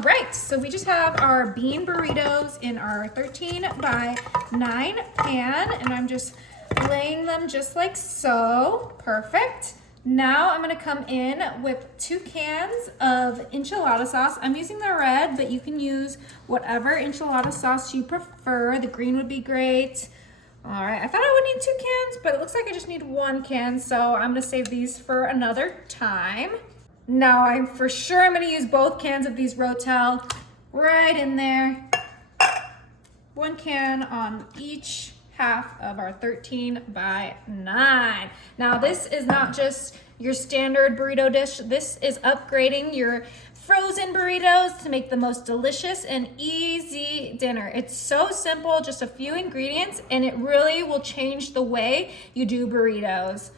All right, so we just have our bean burritos in our 13 by 9 pan, and I'm just laying them just like so. Perfect. Now I'm gonna come in with 2 cans of enchilada sauce. I'm using the red, but you can use whatever enchilada sauce you prefer. The green would be great. All right, I thought I would need 2 cans, but it looks like I just need 1 can, so I'm gonna save these for another time. Now I'm for sure I'm gonna use both cans of these Rotel right in there. 1 can on each half of our 13 by 9. Now this is not just your standard burrito dish. This is upgrading your frozen burritos to make the most delicious and easy dinner. It's so simple, just a few ingredients, and it really will change the way you do burritos.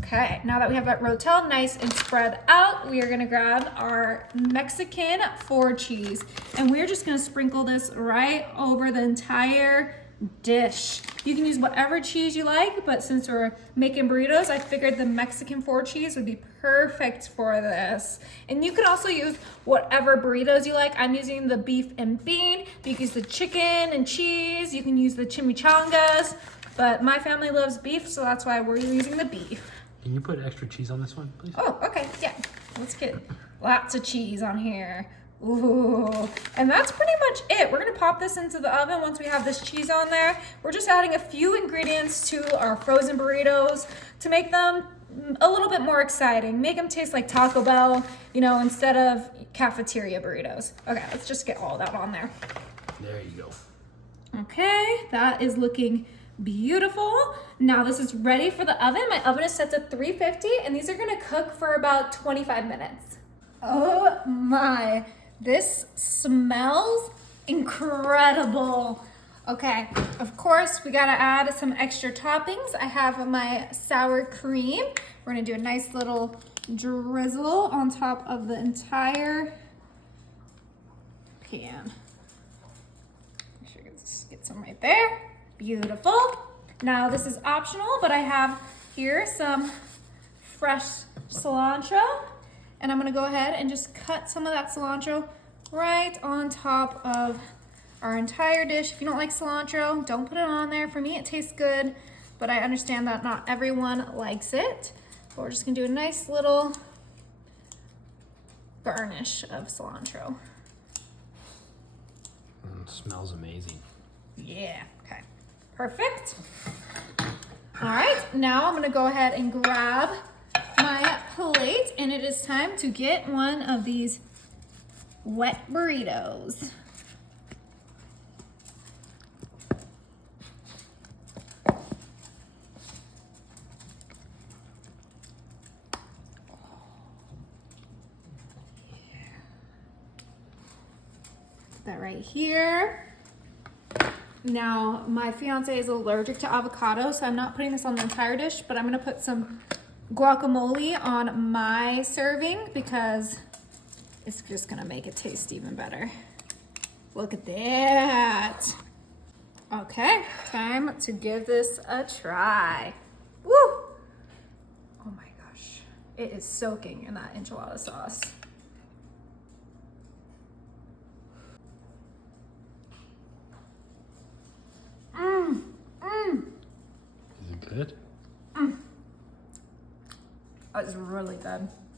Okay, now that we have that Rotel nice and spread out, we are gonna grab our Mexican 4 cheese, and we're just gonna sprinkle this right over the entire dish. You can use whatever cheese you like, but since we're making burritos, I figured the Mexican 4 cheese would be perfect for this. And you can also use whatever burritos you like. I'm using the beef and bean, but you can use the chicken and cheese, you can use the chimichangas, but my family loves beef, so that's why we're using the beef. Can you put extra cheese on this one, please? Oh, okay, yeah. Let's get lots of cheese on here. Ooh, and that's pretty much it. We're gonna pop this into the oven once we have this cheese on there. We're just adding a few ingredients to our frozen burritos to make them a little bit more exciting. Make them taste like Taco Bell, you know, instead of cafeteria burritos. Okay, let's just get all that on there. There you go. Okay, that is looking beautiful. Now this is ready for the oven. My oven is set to 350, and these are gonna cook for about 25 minutes. Oh my, this smells incredible. Okay, of course we gotta add some extra toppings. I have my sour cream. We're gonna do a nice little drizzle on top of the entire pan. Make sure to get some right there. Beautiful. Now this is optional, but I have here some fresh cilantro, and I'm gonna go ahead and just cut some of that cilantro right on top of our entire dish. If you don't like cilantro, don't put it on there. For me, it tastes good, but I understand that not everyone likes it. But we're just gonna do a nice little garnish of cilantro. It smells amazing. Yeah, okay. Perfect. All right, now I'm gonna go ahead and grab my plate, and it is time to get one of these wet burritos. Put that right here. Now, my fiance is allergic to avocado, so I'm not putting this on the entire dish, but I'm gonna put some guacamole on my serving because it's just gonna make it taste even better. Look at that. Okay, time to give this a try. Woo! Oh my gosh, it is soaking in that enchilada sauce. Is it good? That is really good.